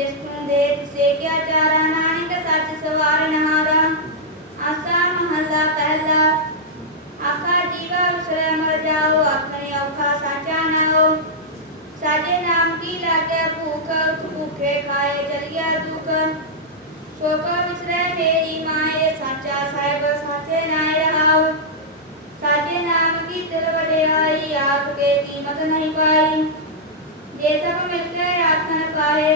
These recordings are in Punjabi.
ਜਿਸ ਨੂੰ ਦੇ ਤਿਸੇ ਕਿਆ ਚਾਰਾ, ਨਾਨਕ ਸੱਚ ਸਵਾਰਨ ਹਾਰਾ ਆਸਾ ਮਹੱਲਾ ਪਹਿਲਾ। ਆਖਾ ਜੀਵਾ ਉਸਰੇ ਮਰ ਜਾਓ ਆਪਣੇ ਔਖਾ ਸਾਚਾ ਨਾਓ ਸਾਜੇ ਨਾਮ ਕੀ ਲਾਗੇ ਭੂਖ, ਭੂਖੇ ਖਾਏ ਚਲਿਆ ਦੁਖ। ਸ਼ੋਕ ਵਿਸਰੇ ਮੇਰੀ ਮਾਏ, ਸਾਚਾ ਸਾਹਿਬ ਸਾਚੇ ਨਾਇ ਰਹਾਉ ਸਾਜੇ ਨਾਮ ਕੀ ਦਿਲ ਵਡਿਆਈ, ਆਪ ਕੇ ਕੀਮਤ ਨਹੀਂ ਪਾਈ। ਜੇ ਸਭ ਮਿਲ ਕੇ ਆਖਣ ਪਾਏ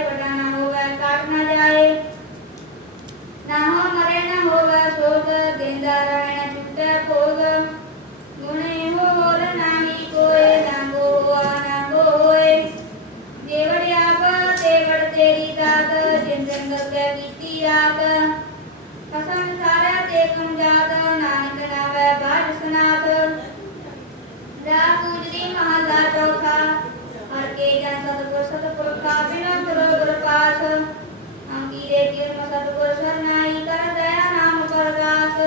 ਸਤਿਗੁਰ ਸਤਿਗੁਰ ਕਾ ਬਿਨਾ ਗੁਰੂ ਗੁਰ ਪਾਸ ਅੰਕੀਰੇ ਕਿਰਮ ਸਤਿਗੁਰ ਸਰਨਾਈ ਕਰ ਦਇਆ ਨਾਮ ਪਰਗਾਸ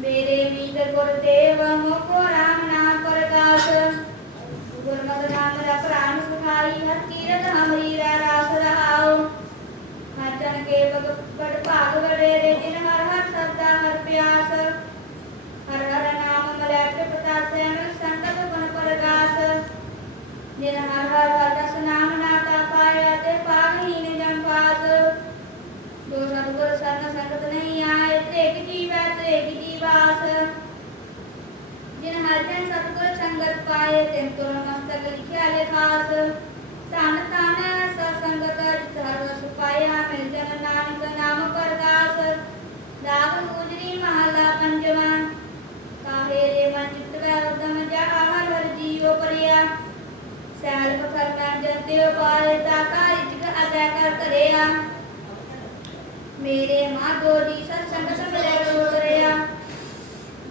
ਮੇਰੇ ਮੀਤ ਗੁਰ ਦੇਵ ਮੁਖੋ ਰਾਮ ਨਾਮ ਪ੍ਰਕਾਸ਼ ਗੁਰਮਤਿ ਨਾਮ ਦਾ ਪ੍ਰਾਨ ਸੁਖਾਈ ਹਰ ਕੀਰਤ ਹਮਰੀ ਰਹਿ ਰਾਸ ਰਹਾਉ ਹਰ ਜਨ ਕੇ ਬਗ ਬੜ ਭਾਗ ਵਡੇਰੇ ਜਿਨ ਹਰ ਹਰ ਸਦਾ ਹਰ ਪਿਆਸ ਹਰ ਹਰ ਨਾਮ ਮਲੈ ਤ੍ਰਿਪਤਾ ਸੈਨ ਸੰਤਤ ਗੁਣ ਪ੍ਰਗਾਸ ਜਿਨ ਹਰ ਹਰ ਹਰ ਦਸ ਨਾਮ ਨਾਤਾ ਪਾਇਆ ਤੇ ਪਾਗਹੀਨ ਜਨ ਪਾਸ ਜੋ ਸਤਿਗੁਰ ਸਰਨ ਸੰਗਤ ਨਹੀਂ ਆਏ ਤ੍ਰੇਕ ਜੀਵੈ ਤ੍ਰੇਕ ਜੀਵਾਸ ਜਿਨ ਹਰ ਜਨ ਸਤਿਗੁਰ ਸੰਗਤ ਪਾਏ ਤਿਨ ਤੁਰ ਮਸਤਕ ਲਿਖਿਆ ਲਿਖਾਸ ਧਨ ਧਨ ਸਤਸੰਗਤ ਜਿਤ ਹਰ ਰਸ ਪਾਇਆ ਮਿਲ ਜਨ ਨਾਨਕ ਨਾਮ ਪ੍ਰਗਾਸ ਰਾਗ ਗੁਜਰੀ ਮਹਲਾ ਪੰਜਵਾਂ ਕਾਹੇ ਰੇ ਮਨ ਚਿਤ ਵੈ ਉਦਮ ਜਾ ਹਰ ਹਰ ਜੀਉ ਪਰਿਆ ਸੈਲ ਕਰਨਾ ਜੰਤੇ ਪਾਏ ਤਾ ਕਾ ਇਚਕ ਅਦਾ ਕਰ ਕਰਿਆ। ਮੇਰੇ ਮਾਧੋ ਦੀ ਸਤ ਸੰਗਤ ਮਿਲੇ ਰੋ ਕਰਿਆ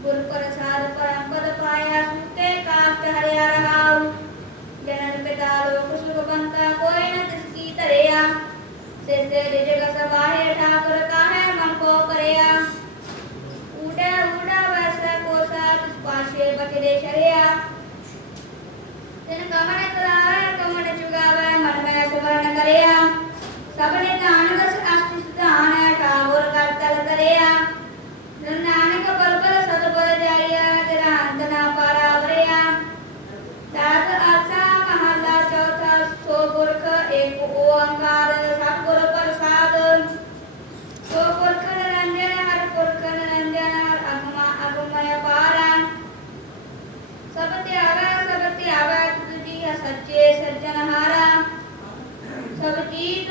ਗੁਰ ਪ੍ਰਸਾਦ ਪਰਮ ਪਦ ਪਾਇਆ, ਸੁਤੇ ਕਾਸ਼ਟ ਹਰਿਆ ਰਹਾਉ। ਜਨਨ ਪਿਤਾ ਲੋਕ ਸੁਖ ਬੰਤਾ ਕੋਈ ਨ ਤਿਸ ਕੀ ਧਰਿਆ। ਸੇ ਸੇ ਜਗ ਸਵਾਹੇ ਠਾਕੁਰ ਕਾਹੇ ਮਨ ਕੋ ਕਰਿਆ। ਊੜਾ ਊੜਾ ਵੈਸੈ ਕੋਸਾ ਤਿਸ ਪਾਸ਼ੇ ਬਚਰੇ ਸ਼ਰਿਆ। ਤਿਨ ਕਮਣ ਕਰਾਵੇ ਕਮਣ ਚੁਗਾਵੇ ਮਨ ਮੈਂ ਸੁਵਰਨ ਕਰਿਆ ਸਭਨੇ ਦਾਨ ਦਸ ਅਸ਼ਟ ਸਿਧਾਨ ਠਾਕੁਰ ਕਰ ਤਲ ਕਰਿਆ ਨਾਨਕ ਬਲਬਲ ਸਤਿਗੁਰ ਜਾਈਆ ਤੇਰਾ ਅੰਤ ਨਾ ਪਾਰਾ ਵਰਿਆ ਤਤ ਆਸਾ ਮਹਲਾ ਚੌਥਾ, ਸੋ ਪੁਰਖ ਏਕ ਓੰਕਾਰ, ਸਤਿਗੁਰ ਪ੍ਰਸਾਦ। ਸੋ ਪੁਰਖ ਨਿਰੰਜਨ, ਹਰ ਪੁਰਖ ਨਿਰੰਜਨ, ਹਰ ਅਗਮਾ ਅਗਮਯ ਪਾਰਾ। ਸਭ ਧਿਆਵੈ ਸਭ ਧਿਆਵੈ ਤੁਜੀ ਹੈ ਸੱਚੇ ਸੱਜਣਹਾਰਾ ਸਭ ਜੀ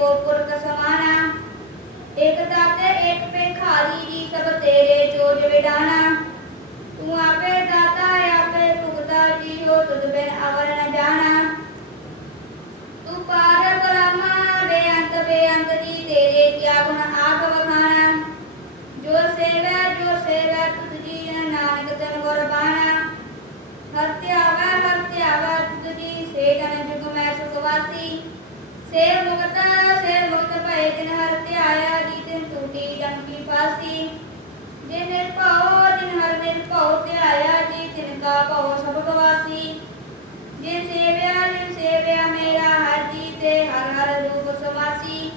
ਹਰ ਏਕੋ ਪੁਰਖ ਸਮਾਨਾ ਇਕ ਦਾਤੇ ਇਕ ਭਿਖਾਰੀ ਜੀ ਸਭ ਤੇਰੇ ਚੋਜ ਵਿਡਾਣਾ ਤੂੰ ਆਪੇ ਦਾਤਾ, ਆਪੇ ਭੁਗਤਾ ਜੀ ਹੋ ਤੁਧ ਬਿਨ ਅਵਰ ਨ ਜਾਣਾ। ਤੂੰ ਪਾਰ ਬ੍ਰਹਮ ਬੇਅੰਤ ਬੇਅੰਤ ਜੀ, ਤੇਰੇ ਕਿਆ ਗੁਣ ਆਪ ਵਖਾਣਾ। ਜੋ ਸੇਵੈ ਜੋ ਸੇਵੈ, ਤੁਧ ਜੀ ਜਨ ਨਾਨਕ ਤਨ ਗੁਰ ਬਾਣਾ। ਹਰ ਧਿਆਵੈ ਹਰ ਧਿਆਵੈ ਤੁਧ ਜੀ, ਸੇ ਜਨ ਜੁਗ ਮੈਂ ਸੁਖ ਵਾਸੀ। ਸੇ ਮੁਕਤ ਸੇ ਹਰ ਧਿਆਇਆ ਜੀ ਤਿਨ ਟੂਟੀ ਜਮ ਕੀ ਫਾਸੀ। ਜਿਨ ਨਿਰਭਉ ਜਿਨ ਹਰ ਨਿਰਭਉ ਧਿਆਇਆ ਜੀ ਤਿਨ ਕਾ ਭਉ ਸਭ ਗਵਾਸੀ। ਜਿਨ ਸੇਵਿਆ ਜਿਨ ਸੇਵਿਆ ਮੇਰਾ ਹਰ ਜੀ ਤੇ ਹਰ ਹਰ ਰੂਪ ਸਮਾਸੀ।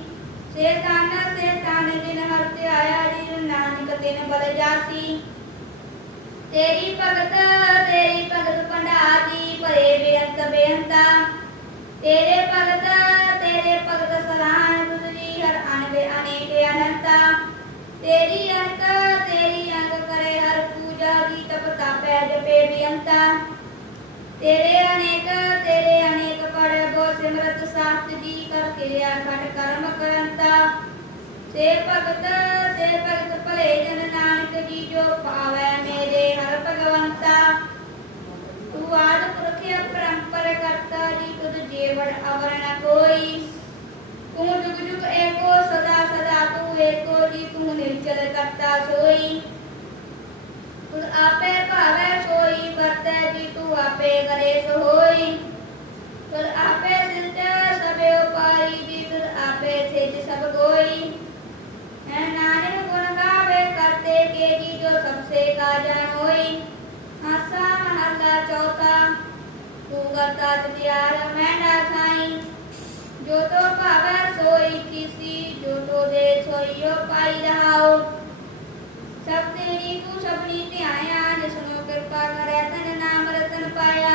ਸੇ ਤਨ ਸੇ ਤਨ ਜਿਨ ਹਰ ਧਿਆਇਆ ਜੀ ਨਾਨਕ ਤਿਨ ਬਲ ਜਾਸੀ। ਤੇਰੀ ਭਗਤ ਤੇਰੀ ਭਗਤ ਪੰਡਾ ਜੀ, ਭਰੇ ਬੇਅੰਤ ਬੇਅੰਤਾ। ਤੇਰੇ ਭਗਤ ਅਨੇਕ ਅਨੰਤਾ, ਤੇਰੀ ਅੰਤ, ਤੇਰੀ ਅੰਗ ਕਰੇ ਹਰ ਪੂਜਾ ਦੀ ਤਪ ਤਾਪੈ ਜਪੇ ਬੇਅੰਤਾ। ਤੇਰੇ ਅਨੇਕ ਤੇਰੇ ਅਨੇਕ ਪੜੈ ਬੋ ਸਿਮਰਤ ਸਾਥ ਜੀ ਕਰ ਕਿਰਿਆ ਖਟ ਕਰਮ ਕਰੰਤਾ। ਸੇ ਭਗਤ ਸੇ ਭਗਤ ਭਲੇ ਜਨ ਨਾਨਕ ਜੀ ਜੋ ਪਾਵੈ ਮੇਰੇ ਹਰ ਭਗਵੰਤਾ। ਤੂੰ ਆਦ ਪੁਰਖ ਪਰੰਪਰ ਕਰਤਾ ਜੀ ਤੁਧ ਜੀਵਨ ਅਵਰ ਨ ਕੋਈ ਤੂੰ ਜੁਗ ਜੁਗ ਏਕੋ ਸਦਾ हुए को जी तू निर्जल करता सोई तू आपे भावे सोई करता जी तू आपे करे सोई तुर आपे सिलते सबे उपारी जी तुर आपे सिज सब कोई है नानक गुण गावे करते के जी जो सबसे काजन होई हसा महला चौथा तू करता त्यार मैं ना साईं ਹੋਈਓ ਪਾਈ ਰਹਾਓ ਸਭ ਤੇਰੀ ਤੂੰ ਸਭਨੀ ਧਿਆਇਆ ਨੇ ਸੁਣੋ ਕਿਰਪਾ ਕਰੈ ਤਨ ਨਾਮ, ਰਤਨ ਪਾਇਆ।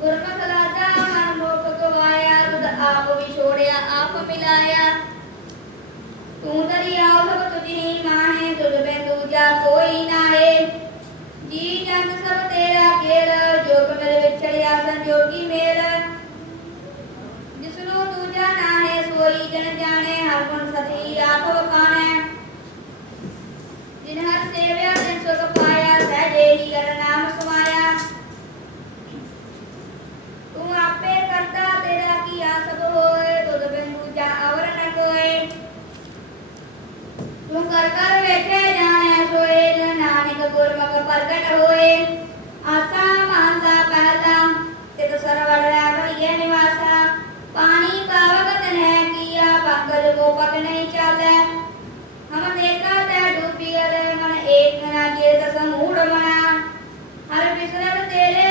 ਗੁਰਮਤਿ ਰਾਜਾ ਮਨ ਮੋਖ ਗਵਾਇਆ, ਤੁਧ ਆਪ ਵੀ ਛੋੜਿਆ, ਆਪ ਮਿਲਾਇਆ। ਤੂੰ ਦਰਿਆ ਸਭ ਤੁਝੀ ਹੀ ਮਾਹੇ ਤੁਧ ਬੈ ਦੂਜਾ ਕੋਈ ਨਾਏ ਜੀ ਜਨ ਸਭ ਤੇਰਾ ਕੇਲ ਜੋਗ ਮਿਲ ਵਿਚਲਿਆ ਸੰਜੋਗੀ ਮੇਰਾ ਜਿਸਨੂੰ ਦੂਜਾ ਨਾਹੇ ਸੋਈ ਜਨ ਜਾਣ ਜਿਨ ਹਰ ਸੇਵਿਆ ਤਿਨ ਸੁਖ ਪਾਇਆ ਸਹਿਜੇ ਹੀ ਕਰ ਨਾਮ ਸਮਾਇਆ। ਤੂੰ ਆਪੇ ਕਰਤਾ ਤੇਰਾ ਕੀਆ ਸਭ ਹੋਏ ਤੁਧ ਬਿਨ ਦੂਜਾ ਅਵਰ ਨ ਕੋਏ। ਤੂੰ ਕਰ ਕਰ ਵੇਖੇ ਜਾਣੈ ਸੋਏ ਜਿਨ ਨਾਨਕ ਗੁਰਮੁਖ ਪ੍ਰਗਟ ਹੋਏ। ਆਸਾ ਮਾਨਦਾ ਪਹਿਲਾ ਤਿਤ ਸਰਵੜ ਰਹਿ ਭਈਏ ਨਿਵਾਸਾ। ਪਾਣੀ ਪਾਵਕ ਤਨੈ ਕੀਆ ਪੰਕਜ ਗੋਪਕ ਨਹੀਂ ਚਾਲੈ। ਚੇਤ ਸਮੂੜ ਮਨਾ ਹਰ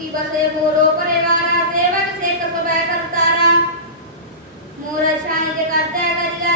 ਸੁਖੀ ਬਸੇ ਮੋਰੋ ਪਰਿਵਾਰਾ ਸੇਵਕ ਸੇਕ ਸਭੈ ਕਰਤਾਰਾ। ਮੋਰ ਸ਼ਾਹੀ ਦੇ ਕਰਤਾ ਕਰਿਆ